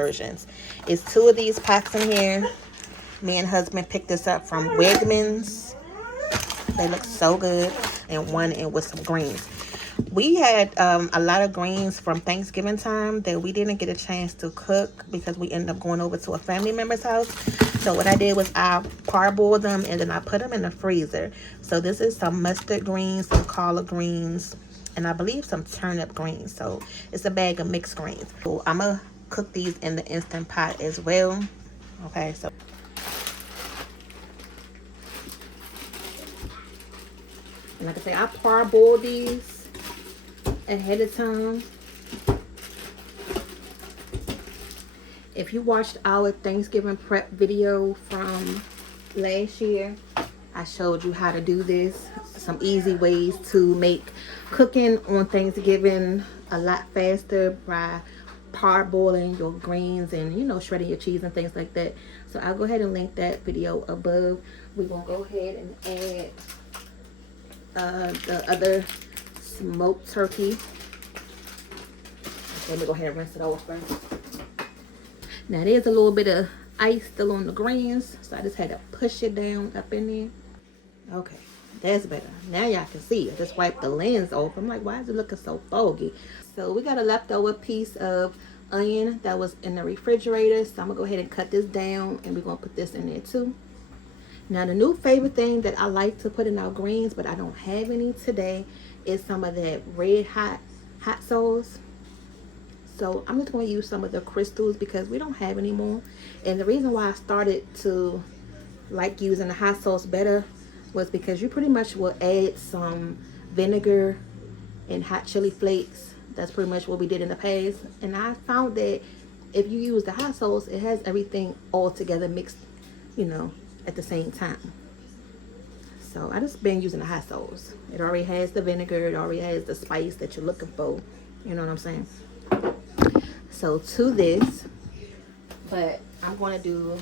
versions. It's 2 of these packs in here. Me and husband picked this up from Wegmans. They look so good. And one in with some greens. We had a lot of greens from Thanksgiving time that we didn't get a chance to cook because we ended up going over to a family member's house. So what I did was I parboiled them and then I put them in the freezer. So this is some mustard greens, some collard greens, and I believe some turnip greens. So it's a bag of mixed greens. So I'm going to cook these in the Instant Pot as well. Okay, so and like I say, I parboiled these ahead of time. If you watched our Thanksgiving prep video from last year, I showed you how to do this. Some easy ways to make cooking on Thanksgiving a lot faster by parboiling your greens and, you know, shredding your cheese and things like that. So I'll go ahead and link that video above. We're going to go ahead and add the other smoked turkey. Let me go ahead and rinse it off first. Now there's a little bit of ice still on the greens, so I just had to push it down up in there. Okay, that's better. Now y'all can see. I just wiped the lens off. I'm like, why is it looking so foggy? So we got a leftover piece of onion that was in the refrigerator, so I'm gonna go ahead and cut this down and we're gonna put this in there too. Now the new favorite thing that I like to put in our greens, but I don't have any today, is some of that red hot sauce. So I'm just going to use some of the crystals because we don't have any more. And the reason why I started to like using the hot sauce better was because you pretty much will add some vinegar and hot chili flakes. That's pretty much what we did in the past. And I found that if you use the hot sauce, it has everything all together mixed, you know, at the same time. So I just been using the hot sauce. It already has the vinegar. It already has the spice that you're looking for. You know what I'm saying? So to this, but I'm going to do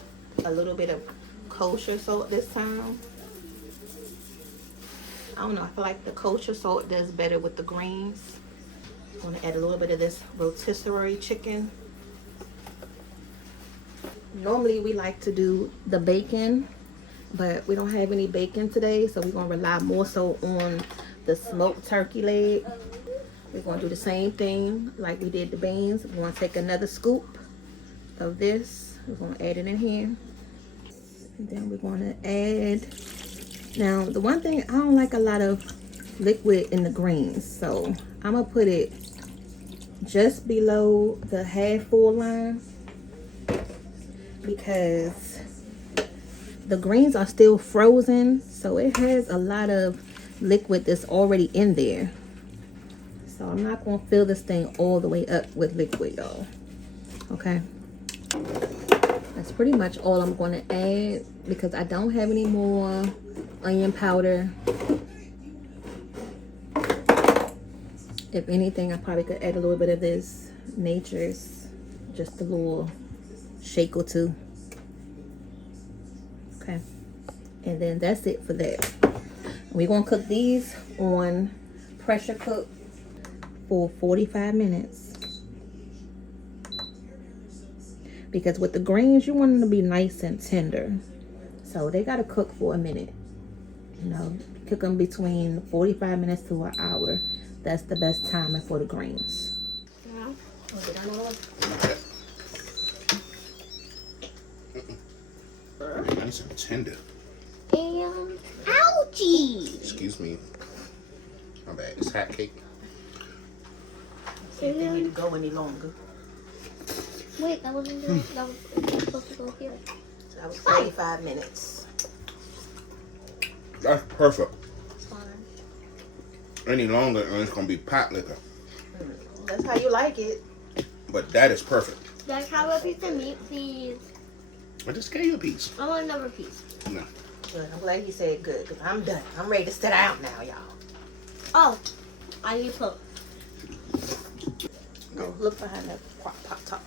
a little bit of kosher salt this time. I don't know. I feel like the kosher salt does better with the greens. I'm going to add a little bit of this rotisserie chicken. Normally we like to do the bacon, but we don't have any bacon today, so we're going to rely more so on the smoked turkey leg. We're going to do the same thing like we did the beans. We're going to take another scoop of this. We're going to add it in here. And then we're going to add... Now, the one thing, I don't like a lot of liquid in the greens. So, I'm going to put it just below the half full line. Because the greens are still frozen. So, it has a lot of liquid that's already in there. So I'm not going to fill this thing all the way up with liquid, y'all. Okay. That's pretty much all I'm going to add because I don't have any more onion powder. If anything, I probably could add a little bit of this Nature's, just a little shake or two. Okay. And then that's it for that. We're going to cook these on pressure cook for 45 minutes. Because with the greens, you want them to be nice and tender. So they got to cook for a minute. You know, cook them between 45 minutes to an hour. That's the best timing for the greens. Yeah. Nice and tender. And ouchie! Excuse me. My bad. It's hot cake. See if they need to go any longer. Wait, that wasn't good. That was supposed to go here. So that was 45 minutes. That's perfect. It's fine. Any longer and it's gonna be pot liquor. That's how you like it. But that is perfect. Dad, have a piece of meat, please. I just gave you a piece. I want another piece. No. Good. I'm glad you said good because I'm done. I'm ready to sit out now, y'all. Oh, I need to. Go look behind that pot top.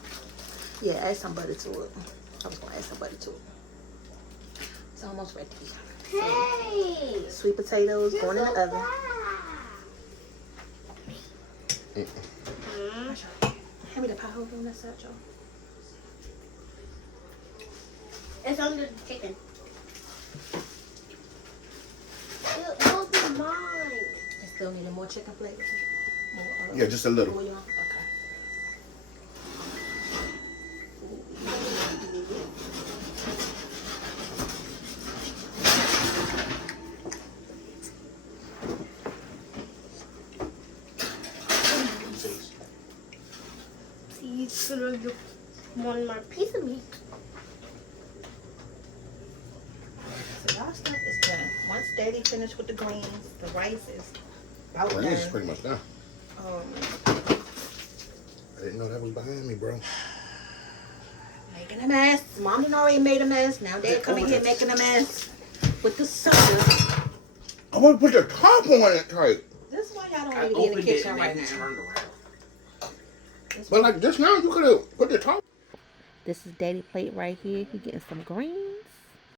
Yeah, add some butter to it. I was gonna add some butter to it. It's almost ready. Hey! Sweet potatoes going in the oven. Hand me the pot holder on that side, y'all. It's under the chicken. It'll be mine. I still need more chicken flavor. More, Yeah, just a little. bouillon. Okay. See, it's gonna get one more piece of meat. So y'all stuff is done. Once Daddy finished with the greens, the rice is about Well, done. this is pretty much done. I didn't know that was behind me, bro. Making a mess. Mom done already made a mess. Now Dad coming here making a mess with the soda. I want to put the top on it tight. This is why y'all don't need to be in the kitchen right now. Turned around. But like just now, you could have put the top. This is Daddy plate right here. He getting some greens.